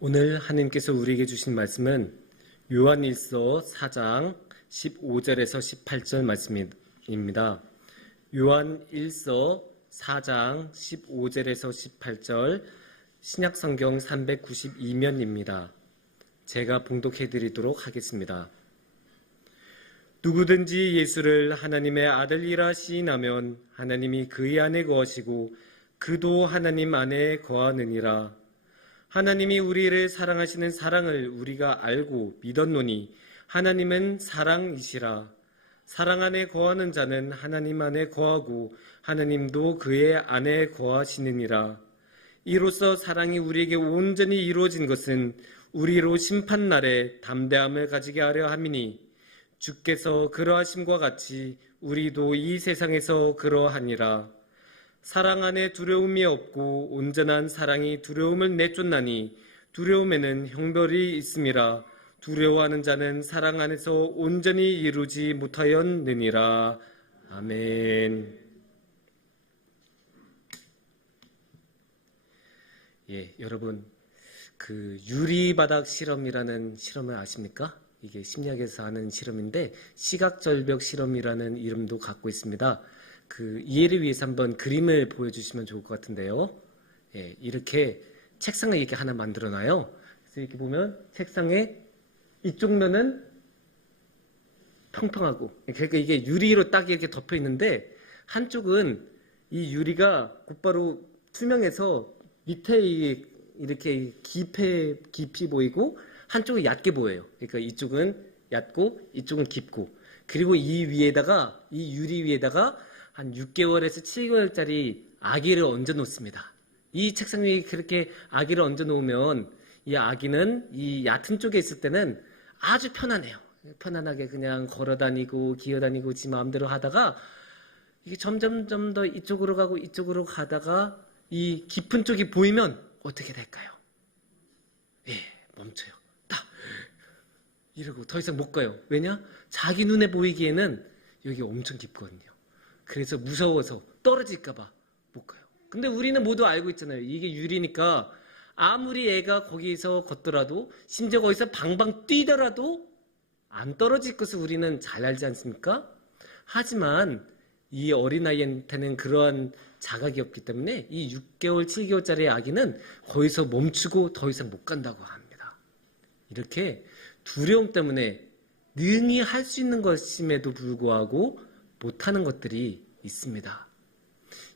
오늘 하나님께서 우리에게 주신 말씀은 요한일서 4장 15절에서 18절 말씀입니다. 요한일서 4장 15절에서 18절 신약성경 392면입니다. 제가 봉독해 드리도록 하겠습니다. 누구든지 예수를 하나님의 아들이라 시인하면 하나님이 그의 안에 거하시고 그도 하나님 안에 거하느니라. 하나님이 우리를 사랑하시는 사랑을 우리가 알고 믿었노니 하나님은 사랑이시라. 사랑 안에 거하는 자는 하나님 안에 거하고 하나님도 그의 안에 거하시느니라. 이로써 사랑이 우리에게 온전히 이루어진 것은 우리로 심판날에 담대함을 가지게 하려 함이니 주께서 그러하심과 같이 우리도 이 세상에서 그러하니라. 사랑 안에 두려움이 없고 온전한 사랑이 두려움을 내쫓나니 두려움에는 형벌이 있음이라. 두려워하는 자는 사랑 안에서 온전히 이루지 못하였느니라. 아멘. 여러분, 그 유리바닥 실험이라는 실험을 아십니까? 이게 심리학에서 하는 실험인데 시각절벽 실험이라는 이름도 갖고 있습니다. 그 이해를 위해서 한번 그림을 보여주시면 좋을 것 같은데요. 이렇게 책상을 이렇게 하나 만들어놔요. 그래서 이렇게 보면 책상에 이쪽 면은 평평하고, 그러니까 이게 유리로 딱 이렇게 덮여 있는데 한쪽은 이 유리가 곧바로 투명해서 밑에 이렇게 깊이 보이고 한쪽은 얕게 보여요. 그러니까 이쪽은 얇고 이쪽은 깊고, 그리고 이 유리 위에다가 한 6개월에서 7개월짜리 아기를 얹어 놓습니다. 이 책상 위에 그렇게 아기를 얹어 놓으면 이 아기는 이 얕은 쪽에 있을 때는 아주 편안해요. 편안하게 그냥 걸어 다니고 기어 다니고 지 마음대로 하다가 이게 점점 더 이쪽으로 가고 이쪽으로 가다가 이 깊은 쪽이 보이면 어떻게 될까요? 멈춰요. 딱 이러고 더 이상 못 가요. 왜냐? 자기 눈에 보이기에는 여기 엄청 깊거든요. 그래서 무서워서 떨어질까봐 못 가요. 근데 우리는 모두 알고 있잖아요. 이게 유리니까 아무리 애가 거기서 걷더라도, 심지어 거기서 방방 뛰더라도 안 떨어질 것을 우리는 잘 알지 않습니까? 하지만 이 어린아이한테는 그러한 자각이 없기 때문에 이 6개월, 7개월짜리 아기는 거기서 멈추고 더 이상 못 간다고 합니다. 이렇게 두려움 때문에 능히 할 수 있는 것임에도 불구하고 못하는 것들이 있습니다.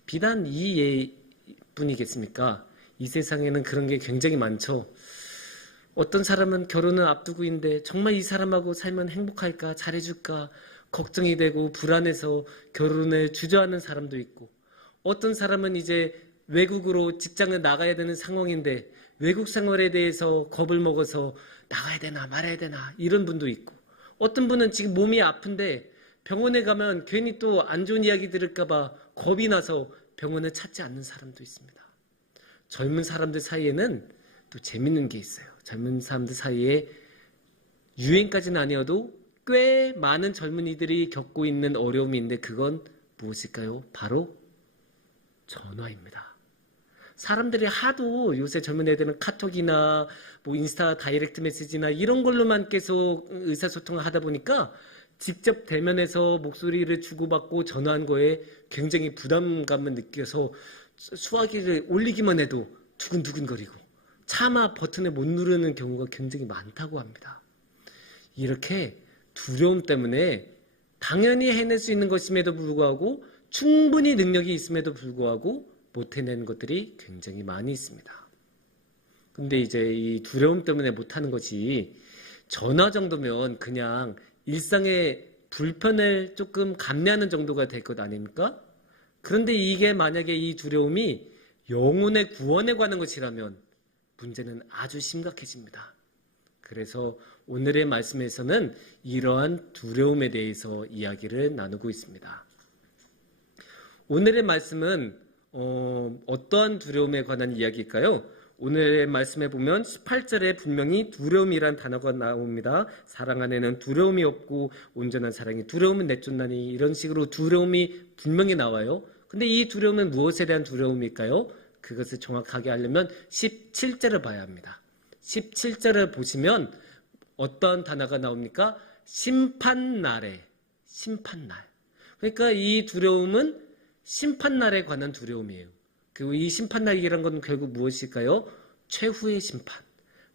비단 이 예뿐이겠습니까? 이 세상에는 그런 게 굉장히 많죠. 어떤 사람은 결혼을 앞두고 있는데 정말 이 사람하고 살면 행복할까, 잘해줄까 걱정이 되고 불안해서 결혼을 주저하는 사람도 있고, 어떤 사람은 이제 외국으로 직장을 나가야 되는 상황인데 외국 생활에 대해서 겁을 먹어서 나가야 되나 말아야 되나 이런 분도 있고, 어떤 분은 지금 몸이 아픈데 병원에 가면 괜히 또 안 좋은 이야기 들을까봐 겁이 나서 병원을 찾지 않는 사람도 있습니다. 젊은 사람들 사이에는 또 재밌는 게 있어요. 젊은 사람들 사이에 유행까지는 아니어도 꽤 많은 젊은이들이 겪고 있는 어려움이 있는데 그건 무엇일까요? 바로 전화입니다. 사람들이 하도 요새 젊은 애들은 카톡이나 뭐 인스타 다이렉트 메시지나 이런 걸로만 계속 의사소통을 하다 보니까 직접 대면해서 목소리를 주고받고 전화한 거에 굉장히 부담감을 느껴서 수화기를 올리기만 해도 두근두근거리고 차마 버튼을 못 누르는 경우가 굉장히 많다고 합니다. 이렇게 두려움 때문에 당연히 해낼 수 있는 것임에도 불구하고 충분히 능력이 있음에도 불구하고 못 해내는 것들이 굉장히 많이 있습니다. 근데 이제 이 두려움 때문에 못하는 것이 전화 정도면 그냥 일상의 불편을 조금 감내하는 정도가 될 것 아닙니까? 그런데 이게 만약에 이 두려움이 영혼의 구원에 관한 것이라면 문제는 아주 심각해집니다. 그래서 오늘의 말씀에서는 이러한 두려움에 대해서 이야기를 나누고 있습니다. 오늘의 말씀은 어떠한 두려움에 관한 이야기일까요? 오늘의 말씀에 보면 18절에 분명히 두려움이란 단어가 나옵니다. 사랑 안에는 두려움이 없고 온전한 사랑이 두려움은 내쫓나니, 이런 식으로 두려움이 분명히 나와요. 근데 이 두려움은 무엇에 대한 두려움일까요? 그것을 정확하게 알려면 17절을 봐야 합니다. 17절을 보시면 어떤 단어가 나옵니까? 심판날에, 심판날. 그러니까 이 두려움은 심판날에 관한 두려움이에요. 그리고 이 심판날이라는 건 결국 무엇일까요? 최후의 심판,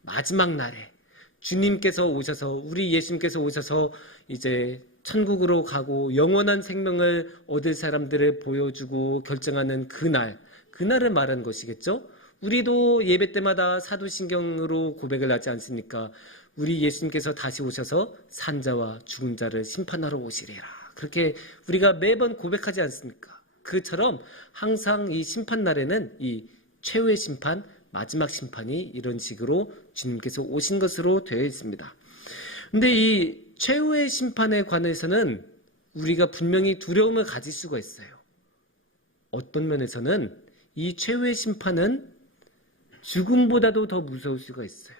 마지막 날에 주님께서 오셔서, 우리 예수님께서 오셔서 이제 천국으로 가고 영원한 생명을 얻을 사람들을 보여주고 결정하는 그날을 말하는 것이겠죠. 우리도 예배 때마다 사도신경으로 고백을 하지 않습니까? 우리 예수님께서 다시 오셔서 산자와 죽은 자를 심판하러 오시리라. 그렇게 우리가 매번 고백하지 않습니까? 그처럼 항상 이 심판날에는 이 최후의 심판, 마지막 심판이 이런 식으로 주님께서 오신 것으로 되어 있습니다. 근데 이 최후의 심판에 관해서는 우리가 분명히 두려움을 가질 수가 있어요. 어떤 면에서는 이 최후의 심판은 죽음보다도 더 무서울 수가 있어요.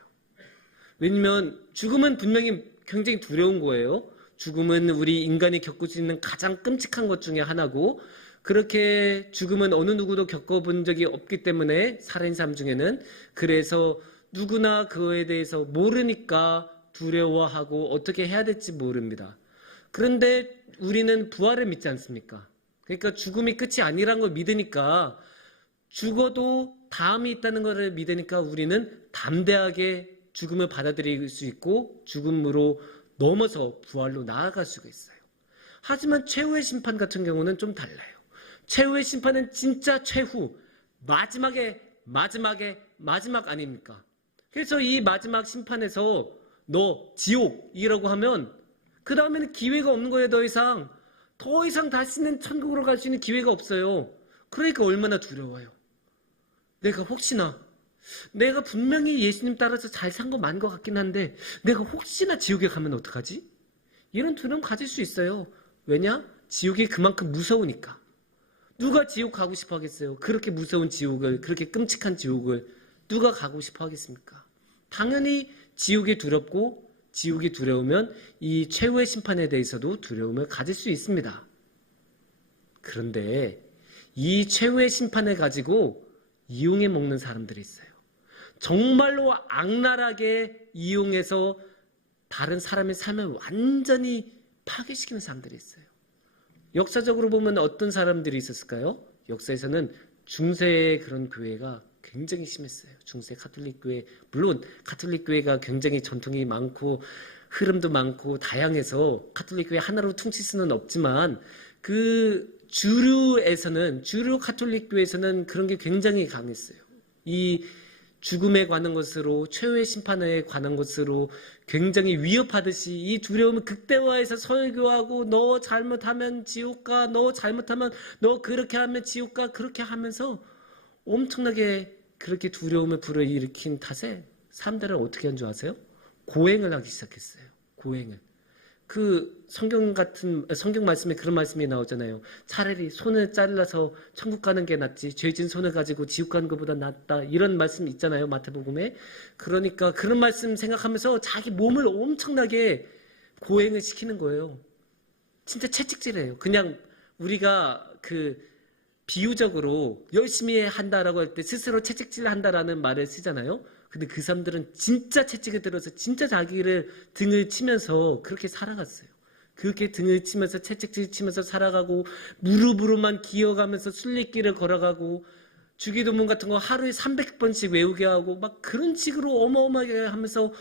왜냐면 죽음은 분명히 굉장히 두려운 거예요. 죽음은 우리 인간이 겪을 수 있는 가장 끔찍한 것 중에 하나고, 그렇게 죽음은 어느 누구도 겪어본 적이 없기 때문에 살아있는 사람 중에는, 그래서 누구나 그거에 대해서 모르니까 두려워하고 어떻게 해야 될지 모릅니다. 그런데 우리는 부활을 믿지 않습니까? 그러니까 죽음이 끝이 아니라는 걸 믿으니까, 죽어도 다음이 있다는 것을 믿으니까 우리는 담대하게 죽음을 받아들일 수 있고 죽음으로 넘어서 부활로 나아갈 수가 있어요. 하지만 최후의 심판 같은 경우는 좀 달라요. 최후의 심판은 진짜 최후, 마지막 아닙니까? 그래서 이 마지막 심판에서 너 지옥이라고 하면 그 다음에는 기회가 없는 거예요. 더 이상 다시는 천국으로 갈 수 있는 기회가 없어요. 그러니까 얼마나 두려워요. 내가 분명히 예수님 따라서 잘 산 거 많은 것 같긴 한데 내가 혹시나 지옥에 가면 어떡하지? 이런 두려움 가질 수 있어요. 왜냐? 지옥이 그만큼 무서우니까. 누가 지옥 가고 싶어 하겠어요? 그렇게 무서운 지옥을, 그렇게 끔찍한 지옥을 누가 가고 싶어 하겠습니까? 당연히 지옥이 두렵고, 지옥이 두려우면 이 최후의 심판에 대해서도 두려움을 가질 수 있습니다. 그런데 이 최후의 심판을 가지고 이용해 먹는 사람들이 있어요. 정말로 악랄하게 이용해서 다른 사람의 삶을 완전히 파괴시키는 사람들이 있어요. 역사적으로 보면 어떤 사람들이 있었을까요? 역사에서는 중세의 그런 교회가 굉장히 심했어요. 중세 가톨릭 교회, 물론 가톨릭 교회가 굉장히 전통이 많고 흐름도 많고 다양해서 가톨릭 교회 하나로 퉁칠 수는 없지만, 그 주류 가톨릭 교회에서는 그런 게 굉장히 강했어요. 이 죽음에 관한 것으로, 최후의 심판에 관한 것으로 굉장히 위협하듯이 이 두려움을 극대화해서 설교하고, 너 잘못하면 지옥 가, 너 잘못하면, 너 그렇게 하면 지옥 가, 그렇게 하면서 엄청나게 그렇게 두려움을 불어일으킨 탓에 사람들은 어떻게 한 줄 아세요? 고행을 하기 시작했어요. 고행을. 그 성경 말씀에 그런 말씀이 나오잖아요. 차라리 손을 잘라서 천국 가는 게 낫지, 죄진 손을 가지고 지옥 가는 것보다 낫다, 이런 말씀 있잖아요, 마태복음에. 그러니까 그런 말씀 생각하면서 자기 몸을 엄청나게 고행을 시키는 거예요. 진짜 채찍질이에요. 그냥 우리가 비유적으로 열심히 한다라고 할 때 스스로 채찍질을 한다라는 말을 쓰잖아요. 근데 그 사람들은 진짜 채찍을 들어서 진짜 자기를 등을 치면서 그렇게 살아갔어요. 그렇게 등을 치면서 채찍질 치면서 살아가고, 무릎으로만 기어가면서 순례길을 걸어가고, 주기도문 같은 거 하루에 300번씩 외우게 하고, 막 그런 식으로 어마어마하게 하면서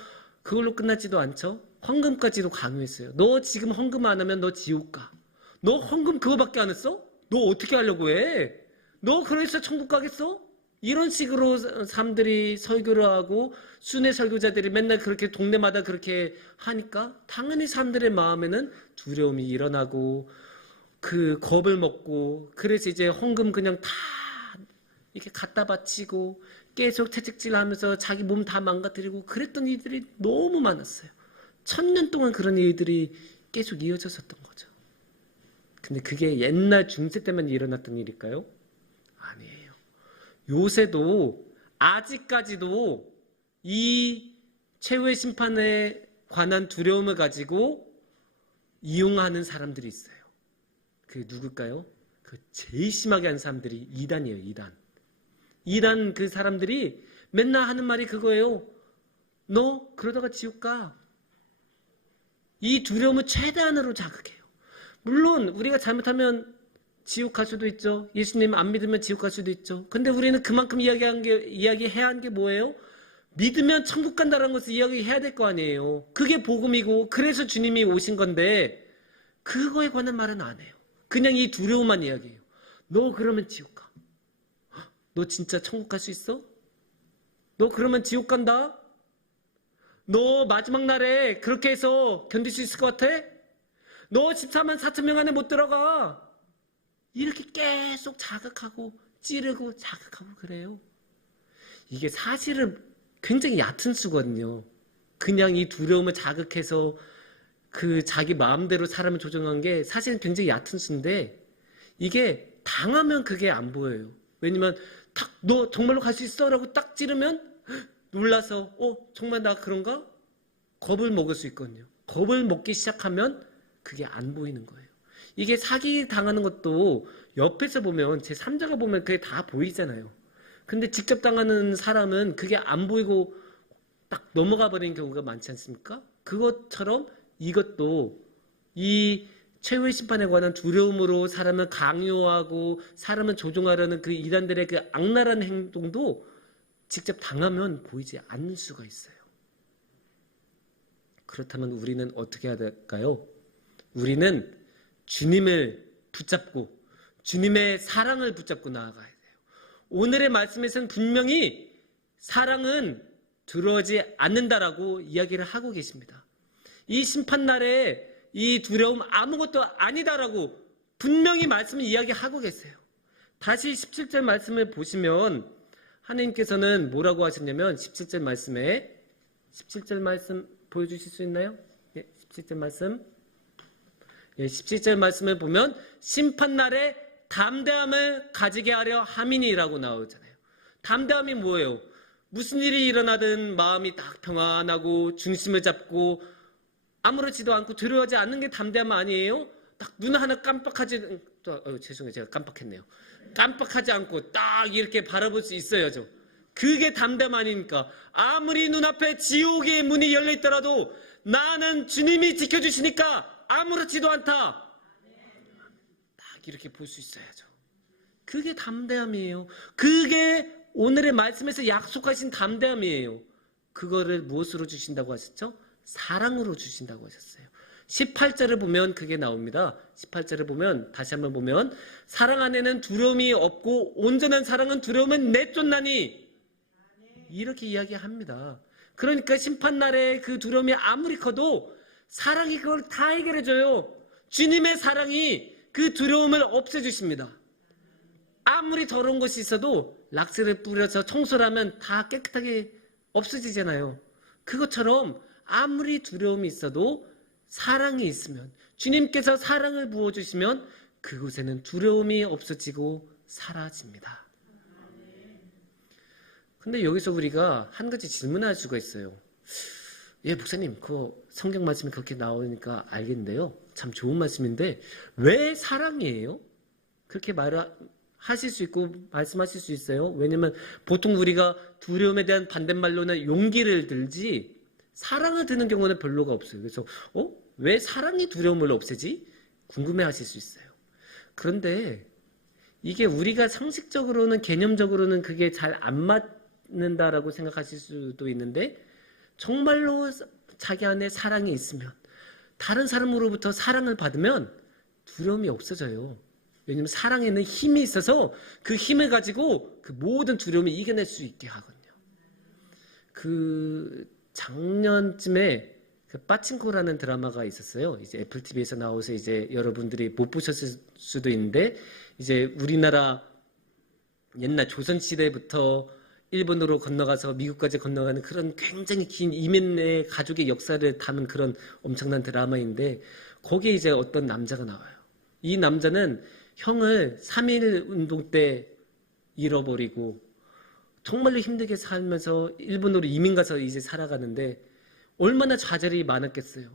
그걸로 끝나지도 않죠. 헌금까지도 강요했어요. 너 지금 헌금 안 하면 너 지옥 가. 너 헌금 그거밖에 안 했어? 너 어떻게 하려고 해? 너 그래서 천국 가겠어? 이런 식으로 사람들이 설교를 하고, 순회 설교자들이 맨날 그렇게 동네마다 그렇게 하니까 당연히 사람들의 마음에는 두려움이 일어나고, 그 겁을 먹고, 그래서 이제 헌금 그냥 다 이렇게 갖다 바치고 계속 채찍질하면서 자기 몸 다 망가뜨리고 그랬던 일들이 너무 많았어요. 1000년 동안 그런 일들이 계속 이어졌었던 거죠. 근데 그게 옛날 중세 때만 일어났던 일일까요? 아니에요. 요새도 아직까지도 이 최후의 심판에 관한 두려움을 가지고 이용하는 사람들이 있어요. 그게 누굴까요? 그 제일 심하게 하는 사람들이 이단이에요. 이단 그 사람들이 맨날 하는 말이 그거예요. 너 그러다가 지옥 가. 이 두려움을 최대한으로 자극해요. 물론 우리가 잘못하면 지옥 갈 수도 있죠. 예수님 안 믿으면 지옥 갈 수도 있죠. 근데 우리는 그만큼 이야기해야 하는 게 뭐예요? 믿으면 천국 간다는 것을 이야기해야 될 거 아니에요. 그게 복음이고 그래서 주님이 오신 건데 그거에 관한 말은 안 해요. 그냥 이 두려움만 이야기해요. 너 그러면 지옥 가. 너 진짜 천국 갈 수 있어? 너 그러면 지옥 간다? 너 마지막 날에 그렇게 해서 견딜 수 있을 것 같아? 너 14만 4천 명 안에 못 들어가. 이렇게 계속 자극하고 찌르고 자극하고 그래요. 이게 사실은 굉장히 얕은 수거든요. 그냥 이 두려움을 자극해서 그 자기 마음대로 사람을 조정한 게 사실은 굉장히 얕은 수인데 이게 당하면 그게 안 보여요. 왜냐면 탁 너 정말로 갈 수 있어? 라고 딱 찌르면 놀라서 정말 나 그런가? 겁을 먹을 수 있거든요. 겁을 먹기 시작하면 그게 안 보이는 거예요. 이게 사기 당하는 것도 옆에서 보면 제 3자가 보면 그게 다 보이잖아요. 근데 직접 당하는 사람은 그게 안 보이고 딱 넘어가 버리는 경우가 많지 않습니까? 그것처럼 이것도 이 최후의 심판에 관한 두려움으로 사람을 강요하고 사람을 조종하려는 그 이단들의 그 악랄한 행동도 직접 당하면 보이지 않을 수가 있어요. 그렇다면 우리는 어떻게 해야 될까요? 우리는 주님을 붙잡고 주님의 사랑을 붙잡고 나아가야 돼요. 오늘의 말씀에서는 분명히 사랑은 두려워하지 않는다라고 이야기를 하고 계십니다. 이 심판날에 이 두려움 아무것도 아니다라고 분명히 말씀을 이야기하고 계세요. 다시 17절 말씀을 보시면 하나님께서는 뭐라고 하셨냐면 17절 말씀에 17절 말씀 보여주실 수 있나요? 17절 말씀 17절 말씀을 보면 심판날에 담대함을 가지게 하려 함이니라고 나오잖아요. 담대함이 뭐예요? 무슨 일이 일어나든 마음이 딱 평안하고 중심을 잡고 아무렇지도 않고 두려워하지 않는 게 담대함 아니에요? 딱 눈 하나 깜빡하지 죄송해요. 제가 깜빡했네요. 깜빡하지 않고 딱 이렇게 바라볼 수 있어야죠. 그게 담대함 아닙니까? 아무리 눈앞에 지옥의 문이 열려있더라도 나는 주님이 지켜주시니까 아무렇지도 않다. 딱 이렇게 볼 수 있어야죠. 그게 담대함이에요. 그게 오늘의 말씀에서 약속하신 담대함이에요. 그거를 무엇으로 주신다고 하셨죠? 사랑으로 주신다고 하셨어요. 18절을 보면 그게 나옵니다. 18절을 보면 다시 한번 보면 사랑 안에는 두려움이 없고 온전한 사랑은 두려움은 내쫓나니 이렇게 이야기합니다. 그러니까 심판날에 그 두려움이 아무리 커도 사랑이 그걸 다 해결해줘요. 주님의 사랑이 그 두려움을 없애주십니다. 아무리 더러운 것이 있어도 락스를 뿌려서 청소를 하면 다 깨끗하게 없어지잖아요. 그것처럼 아무리 두려움이 있어도 사랑이 있으면 주님께서 사랑을 부어주시면 그곳에는 두려움이 없어지고 사라집니다. 근데 여기서 우리가 한 가지 질문할 수가 있어요. 예, 목사님, 그 성경 말씀이 그렇게 나오니까 알겠는데요. 참 좋은 말씀인데 왜 사랑이에요? 그렇게 말하실 수 있고 말씀하실 수 있어요. 왜냐면 보통 우리가 두려움에 대한 반대말로는 용기를 들지 사랑을 드는 경우는 별로가 없어요. 그래서 왜 사랑이 두려움을 없애지? 궁금해하실 수 있어요. 그런데 이게 우리가 상식적으로는 개념적으로는 그게 잘 안 맞는다라고 생각하실 수도 있는데 정말로 자기 안에 사랑이 있으면 다른 사람으로부터 사랑을 받으면 두려움이 없어져요. 왜냐하면 사랑에는 힘이 있어서 그 힘을 가지고 그 모든 두려움을 이겨낼 수 있게 하거든요. 그 작년쯤에 그 빠친코라는 드라마가 있었어요. 이제 애플 TV에서 나와서 이제 여러분들이 못 보셨을 수도 있는데 이제 우리나라 옛날 조선 시대부터 일본으로 건너가서 미국까지 건너가는 그런 굉장히 긴 이민의 가족의 역사를 담은 그런 엄청난 드라마인데 거기에 이제 어떤 남자가 나와요. 이 남자는 형을 3.1 운동 때 잃어버리고 정말로 힘들게 살면서 일본으로 이민 가서 이제 살아가는데 얼마나 좌절이 많았겠어요.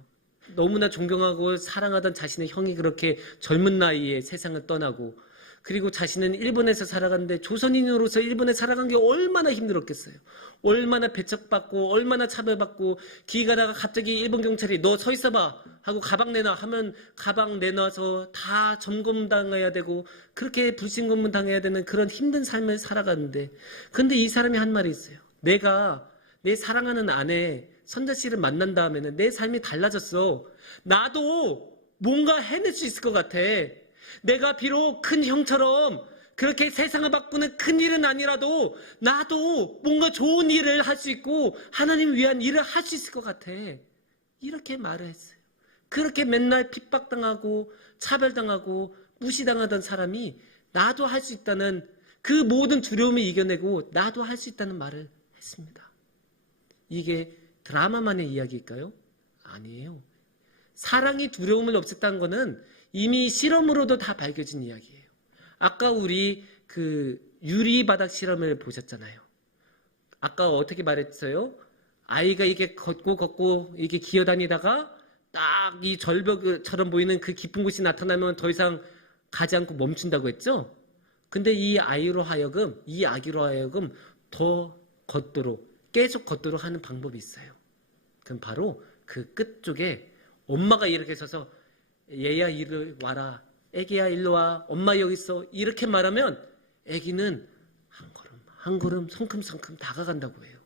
너무나 존경하고 사랑하던 자신의 형이 그렇게 젊은 나이에 세상을 떠나고 그리고 자신은 일본에서 살아갔는데 조선인으로서 일본에 살아간 게 얼마나 힘들었겠어요. 얼마나 배척받고 얼마나 차별받고 길 가다가 갑자기 일본 경찰이 너 서 있어봐 하고 가방 내놔 하면 가방 내놔서 다 점검당해야 되고 그렇게 불신검문 당해야 되는 그런 힘든 삶을 살아가는데, 근데 이 사람이 한 말이 있어요. 내가 내 사랑하는 아내 선자 씨를 만난 다음에는 내 삶이 달라졌어. 나도 뭔가 해낼 수 있을 것 같아. 내가 비록 큰 형처럼 그렇게 세상을 바꾸는 큰 일은 아니라도 나도 뭔가 좋은 일을 할 수 있고 하나님 위한 일을 할 수 있을 것 같아. 이렇게 말을 했어요. 그렇게 맨날 핍박당하고 차별당하고 무시당하던 사람이 나도 할 수 있다는 그 모든 두려움을 이겨내고 나도 할 수 있다는 말을 했습니다. 이게 드라마만의 이야기일까요? 아니에요. 사랑이 두려움을 없앴다는 것은 이미 실험으로도 다 밝혀진 이야기예요. 아까 우리 그 유리바닥 실험을 보셨잖아요. 아까 어떻게 말했어요? 아이가 이게 걷고 이게 기어다니다가 딱 이 절벽처럼 보이는 그 깊은 곳이 나타나면 더 이상 가지 않고 멈춘다고 했죠? 근데 이 아기로 하여금 더 걷도록 계속 걷도록 하는 방법이 있어요. 그럼 바로 그 끝쪽에 엄마가 이렇게 서서 얘야 이리 와라, 애기야 일로 와, 엄마 여기 있어, 이렇게 말하면 애기는 한 걸음 성큼성큼 다가간다고 해요.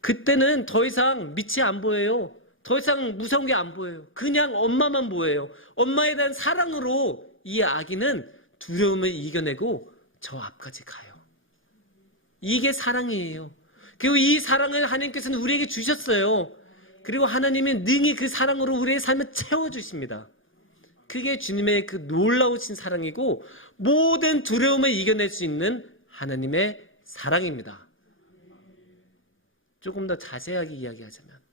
그때는 더 이상 밑이 안 보여요. 더 이상 무서운 게 안 보여요. 그냥 엄마만 보여요. 엄마에 대한 사랑으로 이 아기는 두려움을 이겨내고 저 앞까지 가요. 이게 사랑이에요. 그리고 이 사랑을 하나님께서는 우리에게 주셨어요. 그리고 하나님은 능히 그 사랑으로 우리의 삶을 채워주십니다. 그게 주님의 그 놀라우신 사랑이고 모든 두려움을 이겨낼 수 있는 하나님의 사랑입니다. 조금 더 자세하게 이야기하자면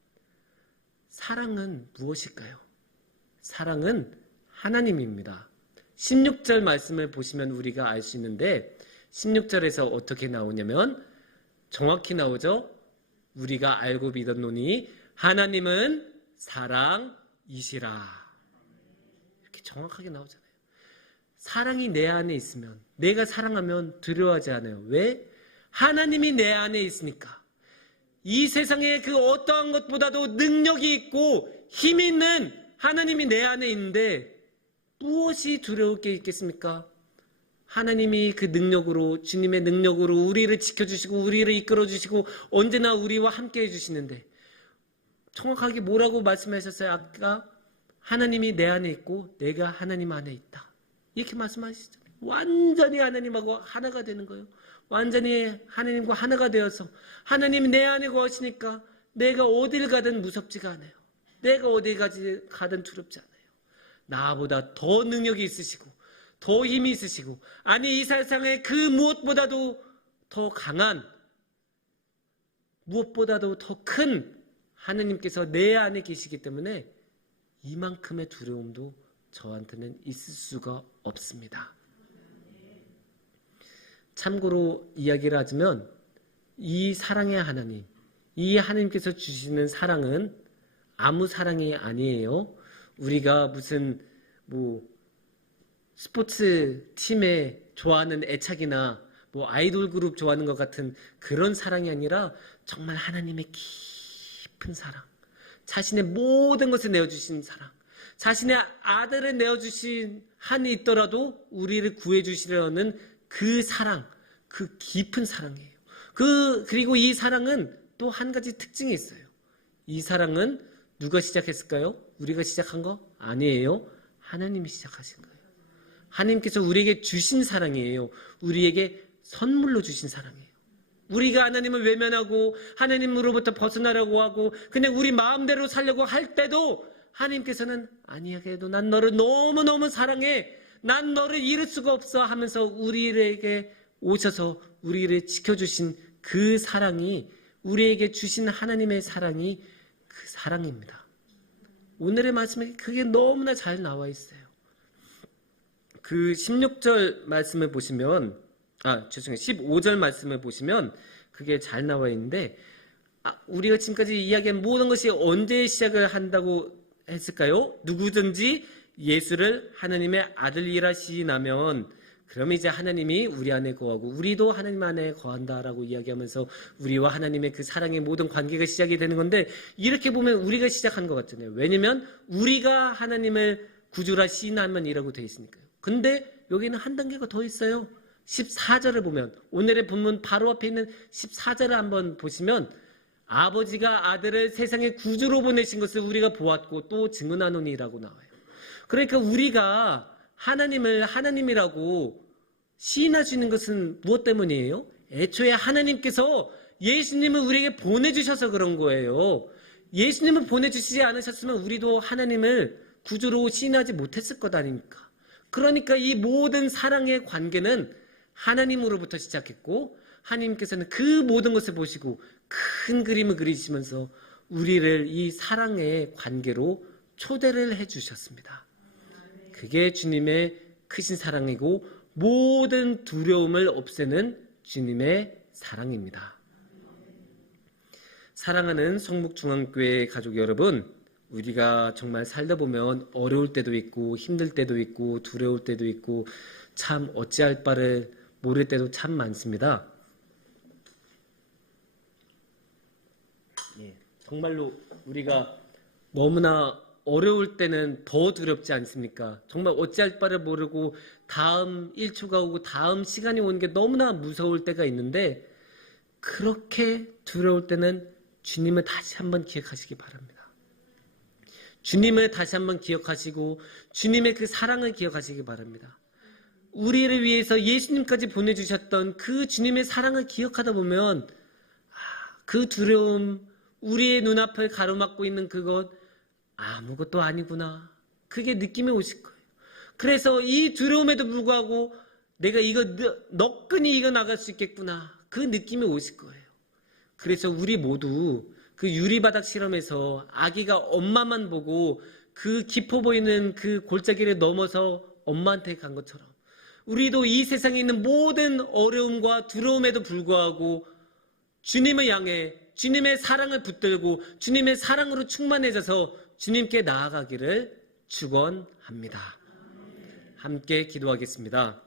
사랑은 무엇일까요? 사랑은 하나님입니다. 16절 말씀을 보시면 우리가 알 수 있는데 16절에서 어떻게 나오냐면 정확히 나오죠. 우리가 알고 믿었노니 하나님은 사랑이시라. 이렇게 정확하게 나오잖아요. 사랑이 내 안에 있으면, 내가 사랑하면 두려워하지 않아요. 왜? 하나님이 내 안에 있으니까. 이 세상에 그 어떠한 것보다도 능력이 있고 힘이 있는 하나님이 내 안에 있는데 무엇이 두려울 게 있겠습니까? 하나님이 그 능력으로, 주님의 능력으로 우리를 지켜주시고 우리를 이끌어주시고 언제나 우리와 함께 해주시는데 정확하게 뭐라고 말씀하셨어요? 아까 하나님이 내 안에 있고 내가 하나님 안에 있다. 이렇게 말씀하시죠. 완전히 하나님하고 하나가 되는 거예요. 완전히 하나님과 하나가 되어서 하나님이 내 안에 거하시니까 내가 어딜 가든 무섭지가 않아요. 내가 어딜 가든 두렵지 않아요. 나보다 더 능력이 있으시고 더 힘이 있으시고, 아니 이 세상에 그 무엇보다도 더 강한, 무엇보다도 더 큰 하나님께서 내 안에 계시기 때문에 이만큼의 두려움도 저한테는 있을 수가 없습니다. 참고로 이야기를 하자면 이 사랑의 하나님, 이 하나님께서 주시는 사랑은 아무 사랑이 아니에요. 우리가 무슨 스포츠 팀에 좋아하는 애착이나 아이돌 그룹 좋아하는 것 같은 그런 사랑이 아니라 정말 하나님의 깊은 사랑, 자신의 모든 것을 내어주신 사랑, 자신의 아들을 내어주신 한이 있더라도 우리를 구해주시려는 그 사랑, 그 깊은 사랑이에요. 그리고 이 사랑은 또 한 가지 특징이 있어요. 이 사랑은 누가 시작했을까요? 우리가 시작한 거 아니에요. 하나님이 시작하신 거예요. 하나님께서 우리에게 주신 사랑이에요. 우리에게 선물로 주신 사랑이에요. 우리가 하나님을 외면하고 하나님으로부터 벗어나려고 하고 그냥 우리 마음대로 살려고 할 때도 하나님께서는 아니야, 그래도 난 너를 너무너무 사랑해, 난 너를 잃을 수가 없어 하면서 우리에게 오셔서 우리를 지켜주신 그 사랑이, 우리에게 주신 하나님의 사랑이 그 사랑입니다. 오늘의 말씀에 그게 너무나 잘 나와 있어요. 그 16절 말씀을 보시면, 15절 말씀을 보시면 그게 잘 나와 있는데, 우리가 지금까지 이야기한 모든 것이 언제 시작을 한다고 했을까요? 누구든지 예수를 하나님의 아들이라 시인하면 그러면 이제 하나님이 우리 안에 거하고 우리도 하나님 안에 거한다라고 이야기하면서 우리와 하나님의 그 사랑의 모든 관계가 시작이 되는 건데, 이렇게 보면 우리가 시작한 것 같잖아요. 왜냐면 우리가 하나님을 구주라 시인하면이라고 되어 있으니까요. 근데 여기는 한 단계가 더 있어요. 14절을 보면, 오늘의 본문 바로 앞에 있는 14절을 한번 보시면, 아버지가 아들을 세상의 구주로 보내신 것을 우리가 보았고 또 증언하노니라고 나와요. 그러니까 우리가 하나님을 하나님이라고 시인할 수 있는 것은 무엇 때문이에요? 애초에 하나님께서 예수님을 우리에게 보내주셔서 그런 거예요. 예수님을 보내주시지 않으셨으면 우리도 하나님을 구주로 시인하지 못했을 것 아닙니까? 그러니까 이 모든 사랑의 관계는 하나님으로부터 시작했고, 하나님께서는 그 모든 것을 보시고 큰 그림을 그리시면서 우리를 이 사랑의 관계로 초대를 해주셨습니다. 그게 주님의 크신 사랑이고 모든 두려움을 없애는 주님의 사랑입니다. 사랑하는 성북중앙교회 가족 여러분, 우리가 정말 살다 보면 어려울 때도 있고 힘들 때도 있고 두려울 때도 있고 참 어찌할 바를 모를 때도 참 많습니다. 정말로 우리가 너무나 어려울 때는 더 두렵지 않습니까? 정말 어찌할 바를 모르고 다음 1초가 오고 다음 시간이 오는 게 너무나 무서울 때가 있는데, 그렇게 두려울 때는 주님을 다시 한번 기억하시기 바랍니다. 주님을 다시 한번 기억하시고 주님의 그 사랑을 기억하시기 바랍니다. 우리를 위해서 예수님까지 보내주셨던 그 주님의 사랑을 기억하다 보면 그 두려움, 우리의 눈앞을 가로막고 있는 그것 아무것도 아니구나, 그게 느낌이 오실 거예요. 그래서 이 두려움에도 불구하고 내가 이거 너끈히 이겨나갈 수 있겠구나, 그 느낌이 오실 거예요. 그래서 우리 모두 그 유리바닥 실험에서 아기가 엄마만 보고 그 깊어 보이는 그 골짜기를 넘어서 엄마한테 간 것처럼, 우리도 이 세상에 있는 모든 어려움과 두려움에도 불구하고 주님을 향해 주님의 사랑을 붙들고 주님의 사랑으로 충만해져서 주님께 나아가기를 축원합니다. 함께 기도하겠습니다.